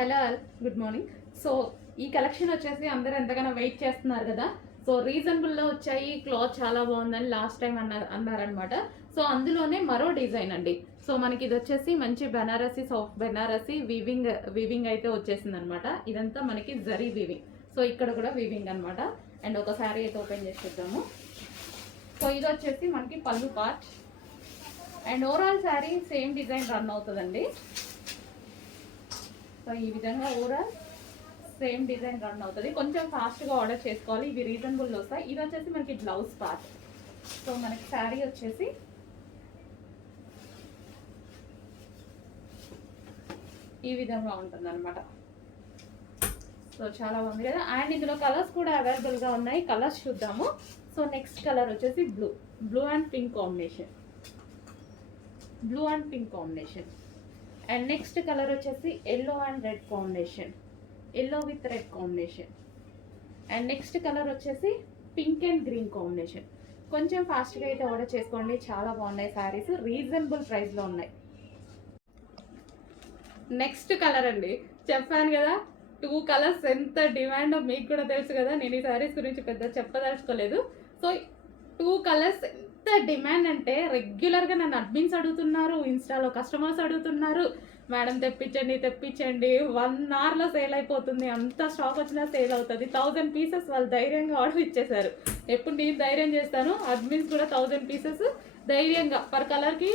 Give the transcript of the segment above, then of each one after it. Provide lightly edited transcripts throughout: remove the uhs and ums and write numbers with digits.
Hello all, good morning. So ఈ collection వచ్చేసి అందరూ ఎంతగానో వెయిట్ చేస్తున్నారు కదా. సో రీజనబుల్లో వచ్చాయి, క్లాత్ చాలా బాగుందని లాస్ట్ టైం అన్నారనమాట. సో అందులోనే మరో డిజైన్ అండి. సో మనకి ఇది వచ్చేసి మంచి బెనారసీ, సాఫ్ట్ బెనారసీ వీవింగ్ అయితే వచ్చేసింది అనమాట. ఇదంతా మనకి జరీ వీవింగ్. సో ఇక్కడ కూడా వీవింగ్ అనమాట. అండ్ ఒక శారీ అయితే ఓపెన్ చేసి చూద్దాము. సో ఇది వచ్చేసి మనకి పళ్ళు part and overall sari same design run అవుతుందండి. సో ఈ విధంగా ఓవరాల్ సేమ్ డిజైన్ రన్ అవుతుంది. కొంచెం ఫాస్ట్గా ఆర్డర్ చేసుకోవాలి, ఇవి రీజనబుల్ వస్తాయి. ఇది వచ్చేసి మనకి బ్లౌజ్ పార్ట్. సో మనకి శారీ వచ్చేసి ఈ విధంగా ఉంటుంది అనమాట. సో చాలా బాగుంది కదా. అండ్ ఇందులో కలర్స్ కూడా అవైలబుల్గా ఉన్నాయి, కలర్స్ చూద్దాము. సో నెక్స్ట్ కలర్ వచ్చేసి blue and pink combination. And next colour వచ్చేసి yellow and red combination, yellow with red combination. And next colour వచ్చేసి పింక్ అండ్ గ్రీన్ కాంబినేషన్. కొంచెం ఫాస్ట్గా అయితే ఆర్డర్ చేసుకోండి, చాలా బాగున్నాయి శారీస్, రీజనబుల్ ప్రైస్లో ఉన్నాయి. నెక్స్ట్ కలర్ అండి, చెప్పాను కదా 2 కలర్స్ ఎంత డిమాండ్ మీకు కూడా తెలుసు కదా. నేను ఈ శారీస్ గురించి పెద్ద చెప్పదలుచుకోలేదు. సో 2 కలర్స్ ఎంత డిమాండ్ అంటే రెగ్యులర్గా నన్ను అడ్మిన్స్ అడుగుతున్నారు, ఇన్స్టాలో కస్టమర్స్ అడుగుతున్నారు, మేడం తెప్పించండి 1 అవర్లో సేల్ అయిపోతుంది, అంత స్టాక్ వచ్చినా సేల్ అవుతుంది. 1000 పీసెస్ వాళ్ళు ధైర్యంగా ఆర్డర్ ఇచ్చేసారు. ఎప్పుడు నేను ధైర్యం చేస్తాను, అడ్మిన్స్ కూడా 1000 పీసెస్ ధైర్యంగా పర్ కలర్కి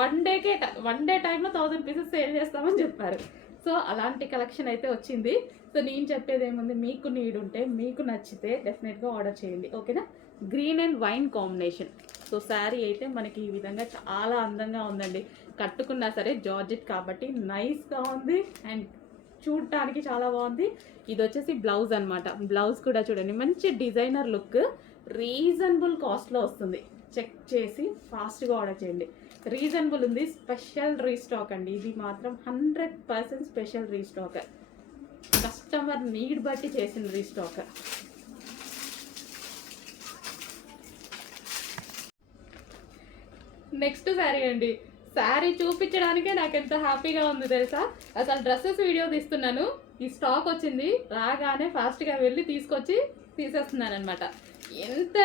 వన్ డే టైంలో 1000 పీసెస్ సేల్ చేస్తామని చెప్పారు. సో అలాంటి కలెక్షన్ అయితే వచ్చింది. సో నేను చెప్పేది ఏముంది, మీకు నీడ్ ఉంటే, మీకు నచ్చితే డెఫినెట్గా ఆర్డర్ చేయండి, ఓకేనా. Green and wine combination. So sari అయితే మనకి ఈ విధంగా చాలా అందంగా ఉందండి. కట్టుకున్నా సరే జార్జెట్ కాబట్టి నైస్గా ఉంది అండ్ చూడటానికి చాలా బాగుంది. ఇది వచ్చేసి బ్లౌజ్ అనమాట. బ్లౌజ్ కూడా చూడండి, మంచి డిజైనర్ లుక్, రీజనబుల్ కాస్ట్లో వస్తుంది. చెక్ చేసి ఫాస్ట్గా ఆర్డర్ చేయండి. రీజనబుల్ ఉంది, స్పెషల్ రీస్టాక్ అండి. ఇది మాత్రం 100% స్పెషల్ రీస్టాక్, కస్టమర్ నీడ్ బట్టి చేసిన రీస్టాక్. నెక్స్ట్ శారీ అండి. శారీ చూపించడానికే నాకు ఎంత హ్యాపీగా ఉంది తెలుసా. అసలు డ్రెస్సెస్ వీడియో తీస్తున్నాను, ఈ స్టాక్ వచ్చింది, రాగానే ఫాస్ట్గా వెళ్ళి తీసుకొచ్చి తీసేస్తున్నాను అనమాట. ఎంత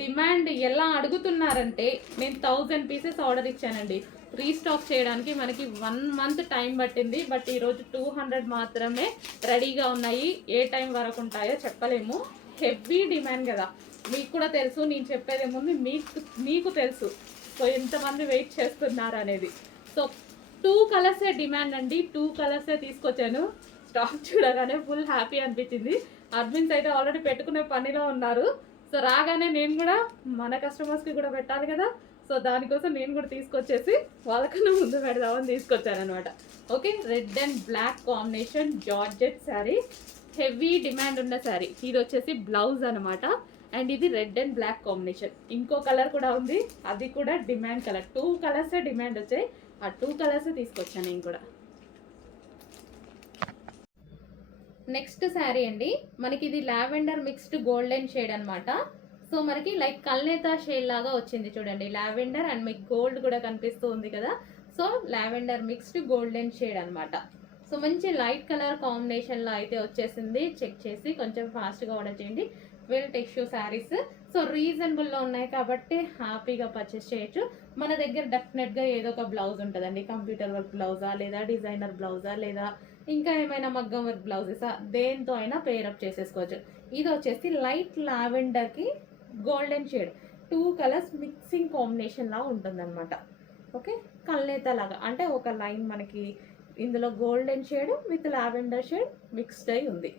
డిమాండ్, ఎలా అడుగుతున్నారంటే నేను 1000 పీసెస్ ఆర్డర్ ఇచ్చానండి. రీస్టాక్ చేయడానికి మనకి 1 మంత్ టైం పట్టింది. బట్ ఈరోజు 200 మాత్రమే రెడీగా ఉన్నాయి. ఏ టైం వరకు ఉంటాయో చెప్పలేము, హెవీ డిమాండ్ కదా. మీకు కూడా తెలుసు, నేను చెప్పేదేముంది, మీకు తెలుసు. సో ఎంతమంది వెయిట్ చేస్తున్నారు అనేది. సో 2 కలర్సే డిమాండ్ అండి, 2 కలర్సే తీసుకొచ్చాను. స్టాక్ చూడగానే ఫుల్ హ్యాపీ అనిపించింది. అడ్మిన్స్ అయితే ఆల్రెడీ పెట్టుకునే పనిలో ఉన్నారు. సో రాగానే నేను కూడా మన కస్టమర్స్కి కూడా పెట్టాలి కదా. సో దానికోసం నేను కూడా తీసుకొచ్చేసి వాళ్ళకన్నా ముందు పెడదామని తీసుకొచ్చాను అనమాట. Okay, red and black combination georgette saree, heavy demand ఉన్న శారీ. ఇది వచ్చేసి బ్లౌజ్ అనమాట. అండ్ ఇది రెడ్ అండ్ బ్లాక్ కాంబినేషన్. ఇంకో కలర్ కూడా ఉంది, అది కూడా డిమాండ్ కలర్. 2 కలర్సే డిమాండ్ వచ్చాయి, ఆ 2 కలర్సే తీసుకొచ్చాను నేను కూడా. నెక్స్ట్ శారీ అండి, మనకి ఇది లావెండర్ మిక్స్డ్ గోల్డెన్ షేడ్ అనమాట. సో మనకి లైక్ కల్నేతా షేడ్ లాగా వచ్చింది చూడండి, లావెండర్ అండ్ మీకు గోల్డ్ కూడా కనిపిస్తూ ఉంది కదా. So lavender mixed golden shade అనమాట. సో మంచి లైట్ కలర్ కాంబినేషన్లో అయితే వచ్చేసింది. చెక్ చేసి కొంచెం ఫాస్ట్గా ఆర్డర్ చేయండి. వెల్ టిష్యూ శారీస్, సో రీజనబుల్లో ఉన్నాయి కాబట్టి హ్యాపీగా పర్చేస్ చేయొచ్చు. మన దగ్గర డెఫినెట్గా ఏదో ఒక బ్లౌజ్ ఉంటుందండి, కంప్యూటర్ వర్క్ బ్లౌజా, లేదా డిజైనర్ బ్లౌజా, లేదా ఇంకా ఏమైనా మగ్గం వర్క్ బ్లౌజెసా, దేంతో అయినా పేరప్ చేసేసుకోవచ్చు. ఇది వచ్చేసి లైట్ లావెండర్కి golden shade, 2 colours mixing combination లా ఉంటుందన్నమాట. ఓకే, కల్నేత లాగా, అంటే ఒక లైన్ మనకి ఇందులో golden shade with lavender shade mixed అయి ఉంది.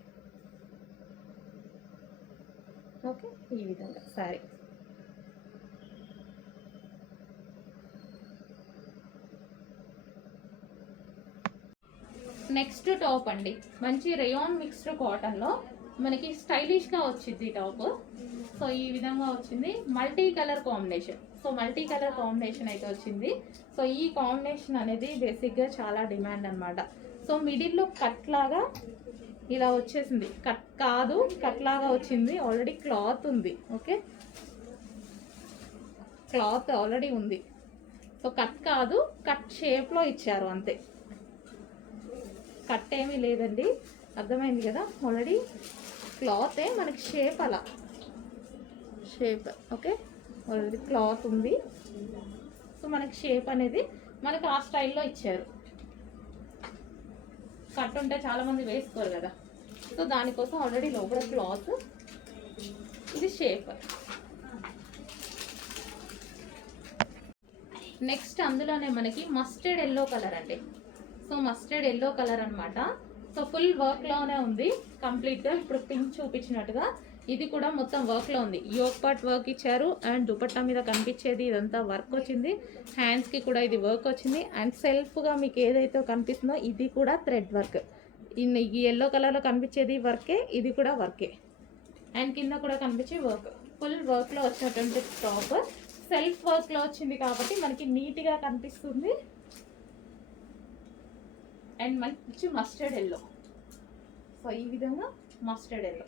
ఓకే, ఈ విధంగా శారీ. నెక్స్ట్ టాప్ అండి, మంచి రేయాన్ మిక్స్డ్ కాటన్లో మనకి స్టైలిష్గా వచ్చింది టాప్. సో ఈ విధంగా వచ్చింది, multi colour combination. So multi colour combination అయితే వచ్చింది. సో ఈ కాంబినేషన్ అనేది బేసిక్గా చాలా డిమాండ్ అనమాట. సో మిడిల్లో కట్ లాగా ఇలా వచ్చేసింది, కట్ కాదు, కట్ లాగా వచ్చింది. ఆల్రెడీ క్లాత్ ఉంది, ఓకే, క్లాత్ ఆల్రెడీ ఉంది. సో కట్ కాదు, కట్ షేప్లో ఇచ్చారు అంతే. కట్ ఏమీ లేదండి, అర్థమైంది కదా. ఆల్రెడీ క్లాతే మనకి షేప్ అలా షేప్, ఓకే ఆల్రెడీ క్లాత్ ఉంది. సో మనకి షేప్ అనేది మనకి ఆ స్టైల్లో ఇచ్చారు. కట్ ఉంటే చాలామంది వేసుకోరు కదా, సో దానికోసం ఆల్రెడీ లోపల క్లాత్, ఇది షేప్. నెక్స్ట్ అందులోనే మనకి మస్టర్డ్ ఎల్లో కలర్ అండి. సో మస్టర్డ్ ఎల్లో కలర్ అనమాట. సో ఫుల్ వర్క్లోనే ఉంది కంప్లీట్గా. ఇప్పుడు పింక్ చూపించినట్టుగా ఇది కూడా మొత్తం వర్క్లో ఉంది. యోక్ పార్ట్ వర్క్ ఇచ్చారు అండ్ దుపట్టా మీద కనిపించేది ఇదంతా వర్క్ వచ్చింది. హ్యాండ్స్కి కూడా ఇది వర్క్ వచ్చింది. అండ్ సెల్ఫ్గా మీకు ఏదైతే కనిపిస్తుందో ఇది కూడా థ్రెడ్ వర్క్. ఈ ఎల్లో కలర్లో కనిపించేది వర్కే, ఇది కూడా వర్కే. అండ్ కింద కూడా కనిపించే వర్క్, ఫుల్ వర్క్లో వచ్చినటువంటి టాప్. సెల్ఫ్ వర్క్లో వచ్చింది కాబట్టి మనకి నీట్గా కనిపిస్తుంది. అండ్ మంచి మస్టర్డ్ ఎల్లో. సో ఈ విధంగా మస్టర్డ్ ఎల్లో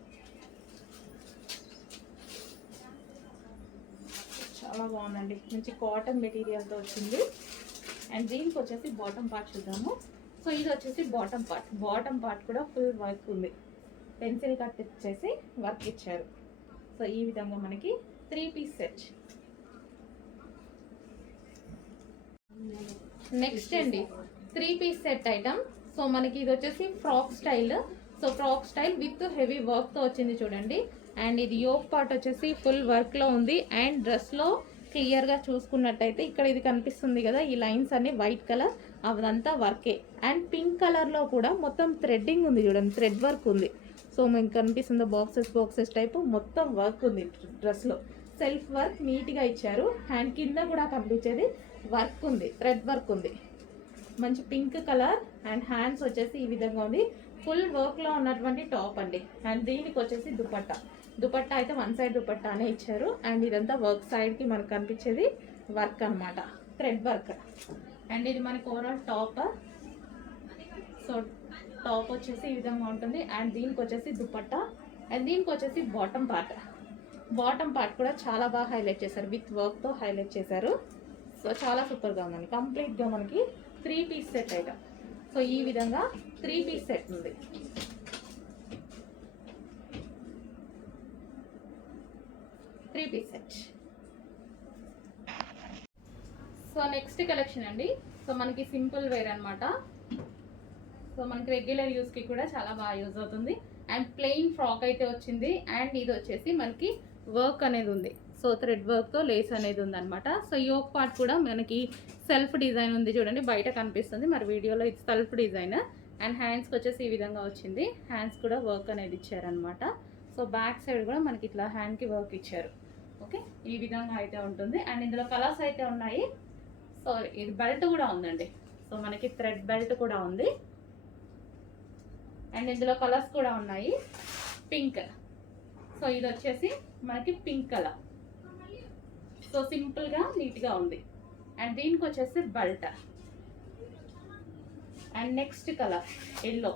చాలా బాగుందండి. మంచి కాటన్ మెటీరియల్తో వచ్చింది. అండ్ దీనికి వచ్చేసి బాటమ్ పార్ట్ చూద్దాము. సో ఇది వచ్చేసి బాటమ్ పార్ట్. బాటమ్ పార్ట్ కూడా ఫుల్ వర్క్ ఉంది. పెన్సిల్ కట్ ఇచ్చేసి వర్క్ ఇచ్చారు. సో ఈ విధంగా మనకి 3 పీస్ సెట్. నెక్స్ట్ అండి 3 పీస్ సెట్ ఐటమ్. సో మనకి ఇది వచ్చేసి frock style. So frock style with heavy వర్క్తో వచ్చింది చూడండి. అండ్ ఇది యోక్ పార్ట్ వచ్చేసి ఫుల్ వర్క్లో ఉంది. అండ్ డ్రెస్లో క్లియర్గా చూసుకున్నట్టయితే ఇక్కడ ఇది కనిపిస్తుంది కదా, ఈ లైన్స్ అన్ని వైట్ కలర్, అదంతా వర్కే. అండ్ పింక్ కలర్లో కూడా మొత్తం థ్రెడ్డింగ్ ఉంది చూడండి, థ్రెడ్ వర్క్ ఉంది. సో మీకు కనిపిస్తుందో బాక్సెస్ టైపు మొత్తం వర్క్ ఉంది డ్రెస్లో. సెల్ఫ్ వర్క్ నీట్గా ఇచ్చారు. హ్యాండ్ కింద కూడా కనిపించేది వర్క్ ఉంది, థ్రెడ్ వర్క్ ఉంది. మంచి పింక్ కలర్. అండ్ హ్యాండ్స్ వచ్చేసి ఈ విధంగా ఉంది. ఫుల్ వర్క్లో ఉన్నటువంటి టాప్ అండి. అండ్ దీనికి వచ్చేసి దుపట్టా. దుపట్టా అయితే 1 సైడ్ దుపట్టానే ఇచ్చారు. అండ్ ఇదంతా వర్క్ సైడ్కి మనకు కనిపించేది వర్క్ అనమాట, థ్రెడ్ వర్క్. అండ్ ఇది మనకి ఓవరాల్ టాప్. సో టాప్ వచ్చేసి ఈ విధంగా ఉంటుంది. అండ్ దీనికి వచ్చేసి దుపట్టా. అండ్ దీనికి వచ్చేసి బాటమ్ పార్ట్. బాటమ్ పార్ట్ కూడా చాలా బాగా హైలైట్ చేశారు, విత్ వర్క్తో హైలైట్ చేశారు. సో చాలా సూపర్గా ఉందండి. కంప్లీట్గా మనకి 3 పీస్ సెట్ ఐటమ్. సో ఈ విధంగా 3 పీస్ సెట్ ఉంది. సో నెక్స్ట్ కలెక్షన్ అండి. సో మనకి సింపుల్ వేర్ అనమాట. సో మనకి రెగ్యులర్ యూస్కి కూడా చాలా బాగా యూజ్ అవుతుంది. అండ్ ప్లెయిన్ ఫ్రాక్ అయితే వచ్చింది. అండ్ ఇది వచ్చేసి మనకి వర్క్ అనేది ఉంది. సో థ్రెడ్ వర్క్తో లేస్ అనేది ఉందన్నమాట. సో యోక్ పార్ట్ కూడా మనకి సెల్ఫ్ డిజైన్ ఉంది చూడండి, బయట కనిపిస్తుంది, మరి వీడియోలో ఇది సెల్ఫ్ డిజైన్. అండ్ హ్యాండ్స్కి వచ్చేసి ఈ విధంగా వచ్చింది. హ్యాండ్స్ కూడా వర్క్ అనేది ఇచ్చారనమాట. సో బ్యాక్ సైడ్ కూడా మనకి ఇట్లా హ్యాండ్కి వర్క్ ఇచ్చారు. ఓకే, ఈ విధంగా అయితే ఉంటుంది. అండ్ ఇందులో కలర్స్ అయితే ఉన్నాయి. సో ఇది బెల్ట్ కూడా ఉందండి. సో మనకి థ్రెడ్ బెల్ట్ కూడా ఉంది. అండ్ ఇందులో కలర్స్ కూడా ఉన్నాయి. పింక్. సో ఇది వచ్చేసి మనకి పింక్ కలర్. సో సింపుల్గా నీట్గా ఉంది. అండ్ దీనికి వచ్చేసి belt. And next colour yellow.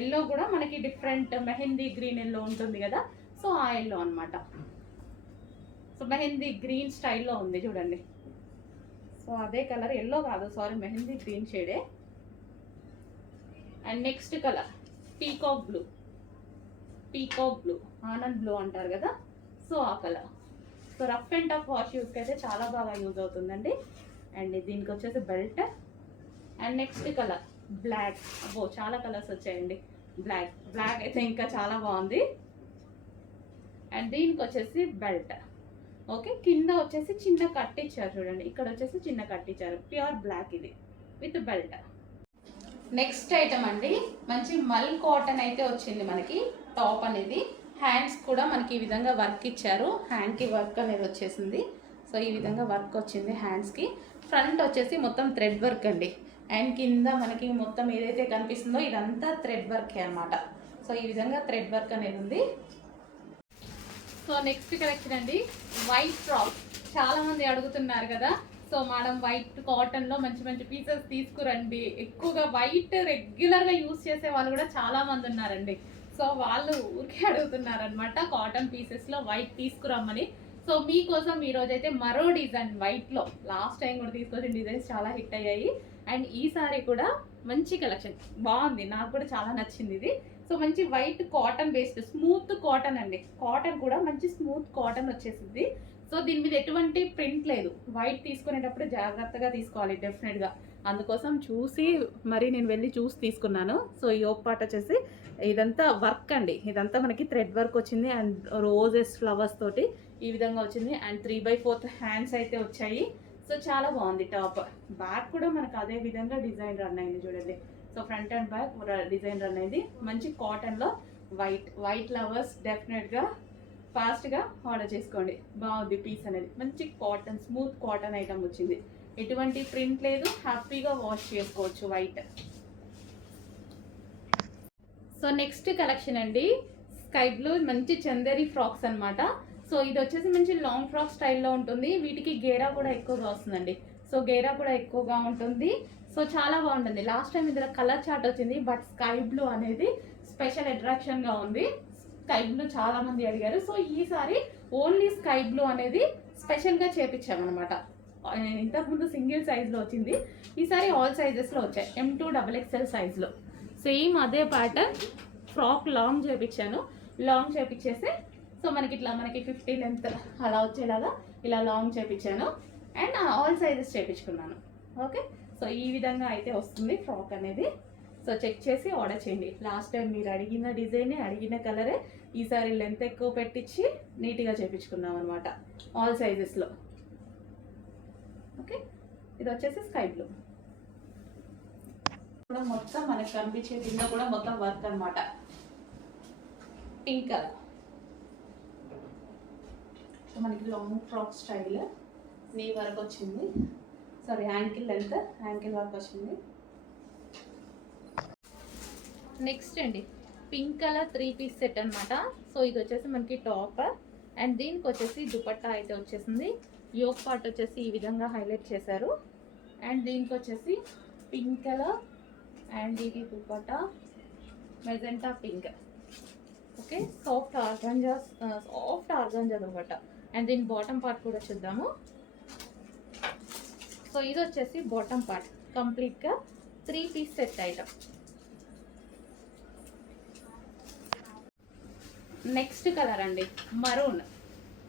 Yellow కూడా మనకి డిఫరెంట్ మెహందీ గ్రీన్ ఎల్లో ఉంటుంది కదా, సో ఆ ఎల్లో అనమాట. సో మెహందీ గ్రీన్ స్టైల్లో ఉంది చూడండి. సో అదే కలర్, ఎల్లో కాదు సారీ, మెహందీ గ్రీన్ షేడే. And next colour peacock blue. Peacock blue, Anand blue అంటారు కదా, సో ఆ colour. So rough and tough wash యూస్కి అయితే చాలా బాగా యూజ్ అవుతుందండి. అండ్ దీనికి వచ్చేసి belt. And next colour black. అబ్బో చాలా కలర్స్ వచ్చాయండి. బ్లాక్. బ్లాక్ అయితే ఇంకా చాలా బాగుంది. అండ్ దీనికి వచ్చేసి బెల్ట్. ఓకే, కింద వచ్చేసి చిన్న కట్ ఇచ్చారు చూడండి, ఇక్కడ వచ్చేసి చిన్న కట్ ఇచ్చారు. ప్యూర్ బ్లాక్ ఇది విత్ బెల్ట్. నెక్స్ట్ ఐటమ్ అండి, మంచి మల్ కాటన్ అయితే వచ్చింది మనకి టాప్ అనేది. హ్యాండ్స్ కూడా మనకి ఈ విధంగా వర్క్ ఇచ్చారు. హ్యాండ్కి వర్క్ అనేది వచ్చేసింది. సో ఈ విధంగా వర్క్ వచ్చింది హ్యాండ్స్కి. ఫ్రంట్ వచ్చేసి మొత్తం థ్రెడ్ వర్క్ అండి. అండ్ కింద మనకి మొత్తం ఏదైతే కనిపిస్తుందో ఇదంతా థ్రెడ్ వర్కే అనమాట. సో ఈ విధంగా థ్రెడ్ వర్క్ అనేది ఉంది. సో నెక్స్ట్ కలెక్షన్ అండి, వైట్ ఫ్రాక్. చాలా మంది అడుగుతున్నారు కదా, సో మేడం వైట్ కాటన్లో మంచి మంచి పీసెస్ తీసుకురండి. ఎక్కువగా వైట్ రెగ్యులర్గా యూజ్ చేసే వాళ్ళు కూడా చాలా మంది ఉన్నారండి. సో వాళ్ళు ఊరికే అడుగుతున్నారనమాట కాటన్ పీసెస్లో వైట్ తీసుకురమ్మని. సో మీకోసం ఈరోజైతే మరో డిజైన్ వైట్లో, లాస్ట్ టైం కూడా తీసుకొచ్చిన డిజైన్స్ చాలా హిట్ అయ్యాయి. అండ్ ఈసారి కూడా మంచి కలెక్షన్ బాగుంది, నాకు కూడా చాలా నచ్చింది ఇది. సో మంచి white cotton based smooth cotton అండి, కాటన్ కూడా మంచి స్మూత్ కాటన్ వచ్చేసింది. సో దీని మీద ఎటువంటి ప్రింట్ లేదు. వైట్ తీసుకునేటప్పుడు జాగ్రత్తగా తీసుకోవాలి డెఫినెట్గా, అందుకోసం చూసి మరి నేను వెళ్ళి చూసి తీసుకున్నాను. సో ఈ యోక్ పార్ట్ వచ్చేసి ఇదంతా వర్క్ అండి, ఇదంతా మనకి థ్రెడ్ వర్క్ వచ్చింది అండ్ రోజెస్ ఫ్లవర్స్ తోటి ఈ విధంగా వచ్చింది. అండ్ 3/4 హ్యాండ్స్ అయితే వచ్చాయి. సో చాలా బాగుంది టాప్. బ్యాక్ కూడా మనకు అదే విధంగా డిజైన్ రన్ అయింది చూడండి. So front and back design run అయింది. మంచి కాటన్లో వైట్ లవర్స్ డెఫినెట్గా ఫాస్ట్గా ఆర్డర్ చేసుకోండి. బాగుంది పీస్ అనేది, మంచి కాటన్ స్మూత్ కాటన్ ఐటమ్ వచ్చింది, ఎటువంటి ప్రింట్ లేదు, హ్యాపీగా వాష్ చేసుకోవచ్చు వైట్. సో నెక్స్ట్ కలెక్షన్ అండి, స్కై బ్లూ మంచి చందేరి ఫ్రాక్స్ అనమాట. సో ఇది వచ్చేసి మంచి లాంగ్ ఫ్రాక్ స్టైల్లో ఉంటుంది, వీటికి గేరా కూడా ఎక్కువగా వస్తుందండి. సో గేరా కూడా ఎక్కువగా ఉంటుంది. సో చాలా బాగుంటుంది. లాస్ట్ టైం ఇందులో కలర్ చార్ట్ వచ్చింది, బట్ స్కై బ్లూ అనేది స్పెషల్ అట్రాక్షన్గా ఉంది. స్కై బ్లూ చాలా మంది అడిగారు. సో ఈసారి ఓన్లీ స్కై బ్లూ అనేది స్పెషల్గా చేపించామన్నమాట. ఇంతకుముందు సింగిల్ సైజ్లో వచ్చింది, ఈసారి ఆల్ సైజెస్లో వచ్చాయి, M2 XXL సైజ్లో. సేమ్ అదే ప్యాటర్న్ ఫ్రాక్ లాంగ్ చేపించాను. లాంగ్ చేపించేస్తే సో మనకి 50 లెంత్ అలా వచ్చేలాగా ఇలా లాంగ్ చేపించాను అండ్ ఆల్ సైజెస్ చేపించుకున్నాను. ఓకే, సో ఈ విధంగా అయితే వస్తుంది ఫ్రాక్ అనేది. సో చెక్ చేసి ఆర్డర్ చేయండి. లాస్ట్ టైం మీరు అడిగిన డిజైనే, అడిగిన కలరే ఈసారి లెంత్ ఎక్కువ పెట్టించి నీట్గా చేపించుకున్నాం అనమాట ఆల్ సైజెస్లో. ఓకే, ఇది వచ్చేసి స్కై బ్లూ కూడా మొత్తం మనకి కనిపించే కింద కూడా మొత్తం వర్క్ అనమాట. పింక్ కలర్, సో మనకి లాంగ్ ఫ్రాక్ స్టైల్ నీ వర్క్ వచ్చింది, sorry ankle length ankle work వచ్చింది. నెక్స్ట్ అండి పింక్ కలర్ 3 పీస్ సెట్ అనమాట. సో ఇది వచ్చేసి మనకి టాప్ అండ్ దీనికి వచ్చేసి దుపట్టా అయితే వచ్చేసింది. యోక్ పార్ట్ వచ్చేసి ఈ విధంగా హైలైట్ చేశారు అండ్ దీనికి వచ్చేసి పింక్ కలర్ అండ్ ఇది dupatta magenta pink. Okay, soft organza dupatta and దీని బాటమ్ పార్ట్ కూడా చూద్దాము. సో ఇది వచ్చేసి బాటమ్ పార్ట్ కంప్లీట్గా 3 piece set item. Next colour అండి మరూన్,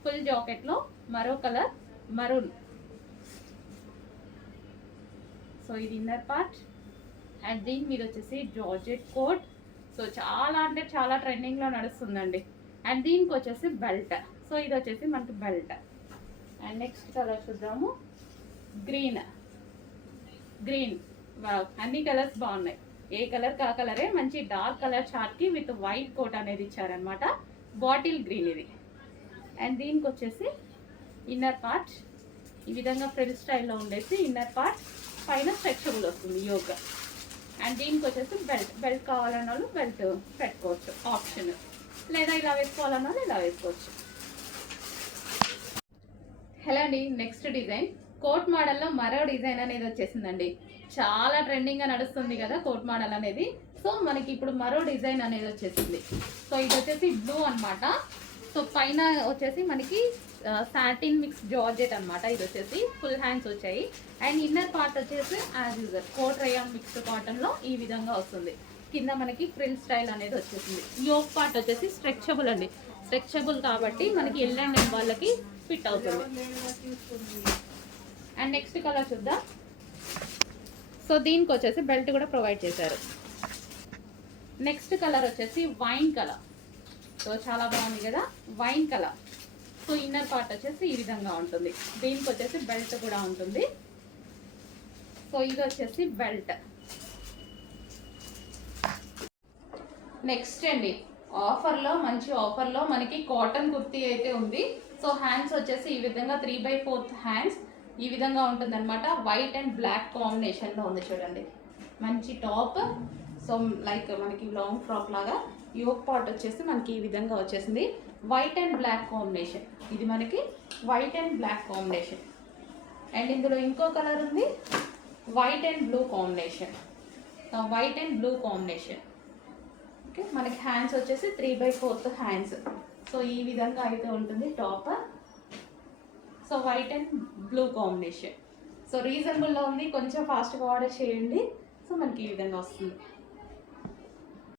ఫుల్ జాకెట్లో మరో కలర్ మరూన్. సో ఇది ఇన్నర్ పార్ట్ అండ్ దీని మీద వచ్చేసి జార్జెట్ కోట్. సో చాలా అంటే చాలా ట్రెండింగ్లో నడుస్తుందండి. అండ్ దీనికి వచ్చేసి బెల్ట్. సో ఇది వచ్చేసి మనకి బెల్ట్. అండ్ నెక్స్ట్ కలర్ చూద్దాము, గ్రీన్. అన్ని కలర్స్ బాగున్నాయి, ఏ కలర్ కా కలరే. మంచి డార్క్ కలర్ చార్ట్కి విత్ వైట్ కోట్ అనేది ఇచ్చారనమాట, బాటిల్ గ్రీన్ ఇది. అండ్ దీనికి వచ్చేసి ఇన్నర్ పార్ట్ ఈ విధంగా ఫ్రిల్ స్టైల్లో ఉండేసి ఇన్నర్ పార్ట్ పైన స్ట్రెచబుల్ వస్తుంది యోగ. అండ్ దీనికి వచ్చేసి బెల్ట్ కావాలన్న వాళ్ళు బెల్ట్ పెట్టుకోవచ్చు ఆప్షన్, లేదా ఇలా వేసుకోవాలన్న వాళ్ళు ఇలా వేసుకోవచ్చు. హలో అండి, నెక్స్ట్ డిజైన్ కోట్ మోడల్లో మరో డిజైన్ అనేది వచ్చేసిందండి. చాలా ట్రెండింగ్గా నడుస్తుంది కదా కోట్ మోడల్ అనేది. సో మనకి ఇప్పుడు మరో డిజైన్ అనేది వచ్చేసింది. సో ఇది వచ్చేసి బ్లూ అనమాట. సో పైన వచ్చేసి మనకి సాటిన్ మిక్స్ జార్జెట్ అనమాట. ఇది వచ్చేసి ఫుల్ హ్యాండ్స్ వచ్చాయి అండ్ ఇన్నర్ పార్ట్ వచ్చేసి as usual coat rayon mixed కాటన్లో ఈ విధంగా వస్తుంది. కింద మనకి ఫ్రిల్ స్టైల్ అనేది వచ్చేసింది. యోక్ పార్ట్ వచ్చేసి స్ట్రెచబుల్ అండి, స్ట్రెచబుల్ కాబట్టి మనకి L&M వాళ్ళకి ఫిట్ అవుతుంది. అండ్ నెక్స్ట్ కలర్ చూద్దాం. సో దీనికి వచ్చేసి బెల్ట్ కూడా ప్రొవైడ్ చేశారు. నెక్స్ట్ కలర్ వచ్చేసి వైన్ కలర్. సో చాలా బాగుంది కదా wine colour. So inner part వచ్చేసి ఈ విధంగా ఉంటుంది, దీనికి వచ్చేసి బెల్ట్ కూడా ఉంటుంది. సో ఇది వచ్చేసి బెల్ట్. నెక్స్ట్ అండి ఆఫర్లో మంచి ఆఫర్లో మనకి కాటన్ కుర్తీ అయితే ఉంది. సో హ్యాండ్స్ వచ్చేసి ఈ విధంగా 3/4 హ్యాండ్స్ ఈ విధంగా ఉంటుంది అనమాట. వైట్ అండ్ బ్లాక్ కాంబినేషన్లో ఉంది చూడండి. మంచి టాప్. సో లైక్ మనకి లాంగ్ ఫ్రాక్ లాగా. యోక్ పార్ట్ వచ్చేసి మనకి ఈ విధంగా వచ్చేసింది, వైట్ అండ్ బ్లాక్ కాంబినేషన్. ఇది మనకి white and black combination. And ఇందులో ఇంకో కలర్ ఉంది, white and blue combination. White and blue combination. Okay, మనకి హ్యాండ్స్ వచ్చేసి 3/4 హ్యాండ్స్. సో ఈ విధంగా అయితే ఉంటుంది top. So white and blue combination. So రీజనబుల్లో ఉంది, కొంచెం ఫాస్ట్గా ఆర్డర్ చేయండి. సో మనకి ఈ విధంగా వస్తుంది.